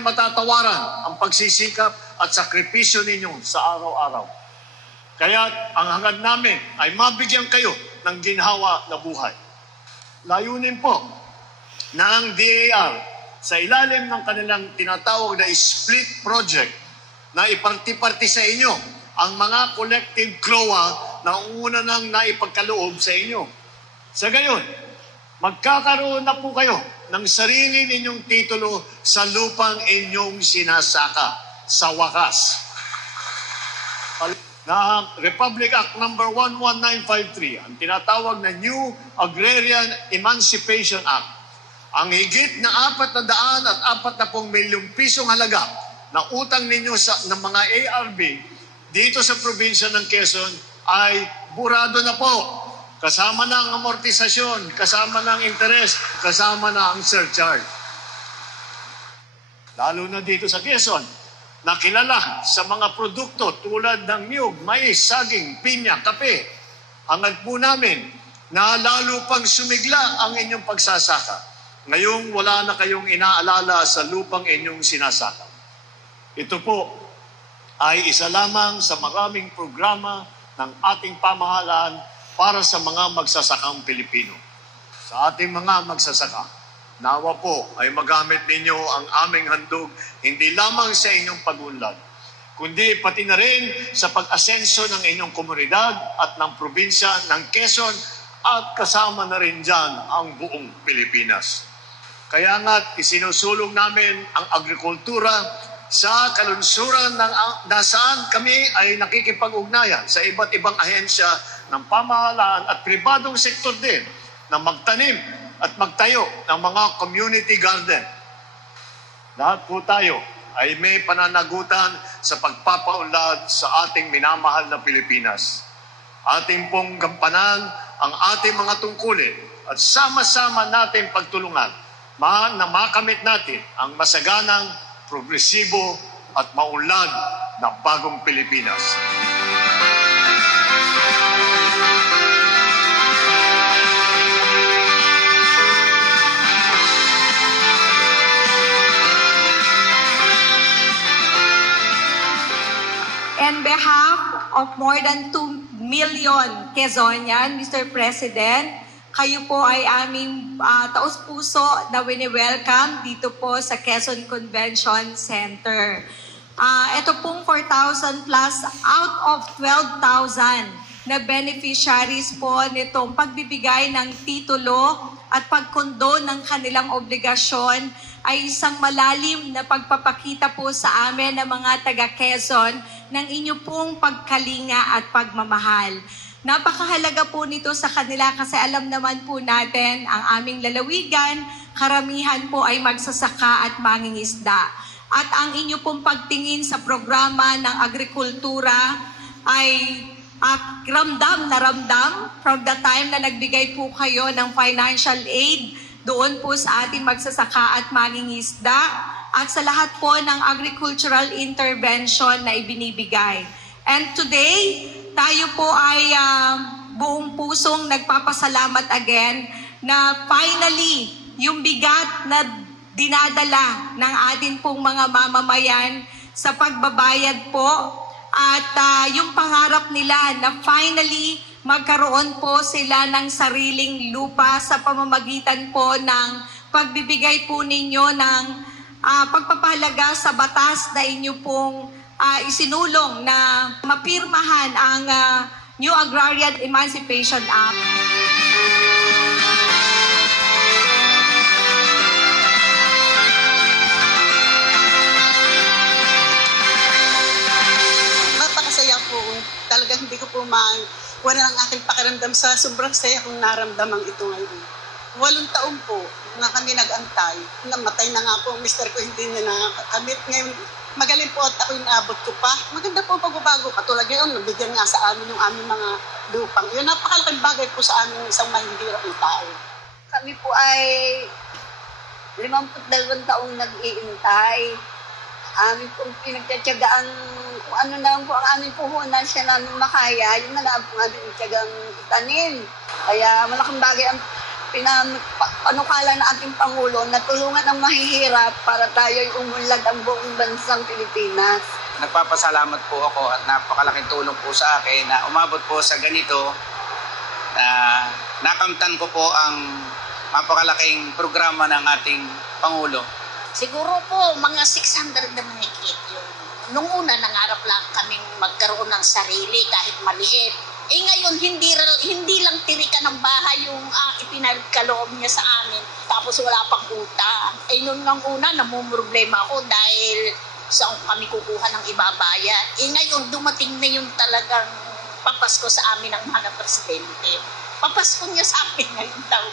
namin matatawaran ang pagsisikap at sakripisyo ninyo sa araw-araw. Kaya ang hangad namin ay mabigyan kayo ng ginhawa na buhay. Layunin po na ang DAR sa ilalim ng kanilang tinatawag na split project na iparti-parti sa inyo ang mga collective CLOA na una nang naipagkaloob sa inyo. Sa gayon, magkakaroon na po kayo ng sarili ninyong titulo sa lupang inyong sinasaka sa wakas. Na Republic Act No. 11953, ang tinatawag na New Agrarian Emancipation Act, ang higit na 440 milyong pisong halaga na utang ninyo ng mga ARB dito sa probinsya ng Quezon ay burado na po. Kasama na ang amortisasyon, kasama na ang interest, kasama na ang surcharge. Lalo na dito sa Quezon, nakilala sa mga produkto tulad ng niyog, mais, saging, pinya, kape. Hangad po namin na lalo pang sumigla ang inyong pagsasaka. Ngayong wala na kayong inaalala sa lupang inyong sinasaka. Ito po ay isa lamang sa maraming programa ng ating pamahalaan para sa mga magsasakang Pilipino. Sa ating mga magsasaka, nawa po ay magamit ninyo ang aming handog hindi lamang sa inyong pag-unlad, kundi pati na rin sa pag-asenso ng inyong komunidad at ng probinsya ng Quezon at kasama na rin dyan ang buong Pilipinas. Kaya nga isinusulong namin ang agrikultura sa kalunsuran na saan kami ay nakikipag-ugnayan sa iba't ibang ahensya ng pamahalaan at pribadong sektor din na magtanim at magtayo ng mga community garden. Lahat po tayo ay may pananagutan sa pagpapaunlad sa ating minamahal na Pilipinas. Ating pong gampanan ang ating mga tungkulin at sama-sama natin pagtulungan na makamit natin ang masaganang, progresibo at maunlad na bagong Pilipinas. On behalf of more than 2 million Quezonian, Mr. President, kayo po ay aming taos-puso na wini-welcome dito po sa Quezon Convention Center. Ito pong 4,000 plus out of 12,000 na beneficiaries po nitong pagbibigay ng titulo at pagkondo ng kanilang obligasyon ay isang malalim na pagpapakita po sa amin ng mga taga-Quezon ng inyo pong pagkalinga at pagmamahal. Napakahalaga po nito sa kanila kasi alam naman po natin ang aming lalawigan, karamihan po ay magsasaka at mangingisda. At ang inyo pong pagtingin sa programa ng agrikultura ay ramdam na ramdam from the time na nagbigay po kayo ng financial aid doon po sa ating magsasaka at mangingisda at sa lahat po ng agricultural intervention na ibinibigay. And today, tayo po ay buong pusong nagpapasalamat again na finally, yung bigat na dinadala ng ating pong mga mamamayan sa pagbabayad po at yung pangarap nila na finally magkaroon po sila ng sariling lupa sa pamamagitan po ng pagbibigay po ninyo ng pagpapahalaga sa batas na inyo pong isinulong na mapirmahan ang New Agrarian Emancipation Act. Napakasaya po. Talagang hindi ko po wala ng aking pakiramdam sa sobrang saya kong naramdaman ito ngayon. 8 taon po na kami nag-antay. Namatay na nga po, mister ko hindi niya nakakamit. Ngayon, magaling po at ako inaabot ko pa. Maganda po pagbabago. Katulad ngayon, nabigyan nga sa amin yung aming mga lupang. Yun, napakalaking bagay po sa amin isang mahihirap ng tao. Kami po ay 52 taong nag-iintay. Amin pong pinagtsatsagaan kung ano na po ang aming puhunan siya namin makaya. Yun na lang po ang aming tsagang itanim. Kaya malaking bagay ang panukala ng ating Pangulo na tulungan ang mahihirap para tayo'y umunlad ang buong bansang Pilipinas. Nagpapasalamat po ako at napakalaking tulong po sa akin na umabot po sa ganito na nakamtan ko po ang napakalaking programa ng ating Pangulo. Siguro po mga 600 na mahigit yun. Nung una, nangarap lang kaming magkaroon ng sarili kahit maliit. Ngayon, hindi lang tirika ng bahay yung ipinagkaloob niya sa amin. Tapos wala pang utang. Noon ng una, namumroblema ako dahil saan kami kukuha ng ibabayad. Ngayon, dumating na yung talagang papasko sa amin ng mga presidente. Papasko niya sa amin ngayon daw.